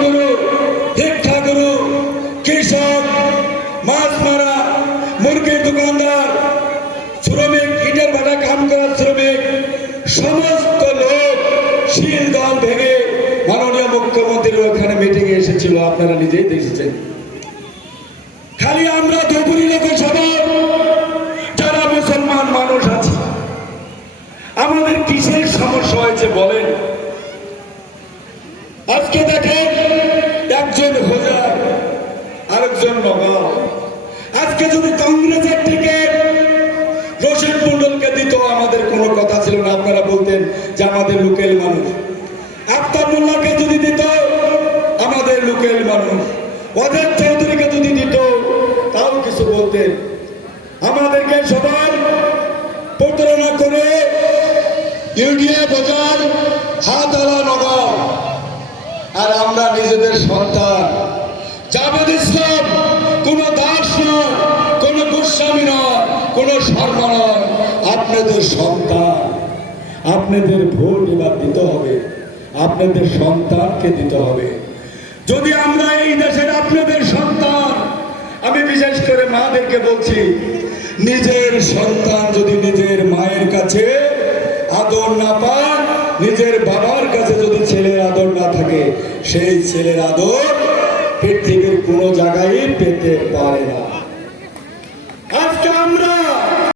কর্মগুরু, শিক্ষাগুরু, কৃষক, মাছ মারা, মুরগির দোকানদার, শ্রমিক, ইটের ভাটা কাম করা শ্রমিক, সমস্ত লোক শীল দল ভেঙে মাননীয় মুখ্যমন্ত্রীর ওখানে মিটিংয়ে এসেছিল, আপনারা নিজেই দেখেছেন। খালি আমরা ধুবুরি লোকসভা যারা মুসলমান মানুষ আছে, আমাদের কিসের সমস্যা হয়েছে বলেন? আজকে দেখেন একজন হোজা, আরেকজন নবাব। আজকে যদি কংগ্রেসের টিকিট রশিদ মন্ডলকে দিত, আমাদের কোনো কথা ছিল না, আপনারা বলতেন যে আমাদের লোকাল মানুষ। আক্তার মোল্লাকে যদি দিত, আমাদের লোকাল মানুষ। ওদের চৌধুরীকে যদি দিত, তাও কিছু বলতেন। আমাদেরকে সবাই প্রতারণা করে ইউডিএ বাজার হাতওয়ালা নবাব, আর আমরা নিজেদের সন্তান। জাভেদ ইসলাম কোনো দাস নয়, কোনো গোস্বামী নয়, কোনো শর্মা নয়, আপনাদের সন্তান। আপনাদের ভোট এবার দিতে হবে, আপনাদের সন্তানকে দিতে হবে। যদি আমরা এই দেশের আপনাদের সন্তান, আমি বিশেষ করে মাদেরকে বলছি, নিজের সন্তান যদি নিজের মায়ের কাছে আদর না পায়, নিজের বাবার কাছে যদি ছেলের আদর না থাকে, সেই ছেলের আদর পৃথিবীর কোনো জায়গায় পেতে পারে না।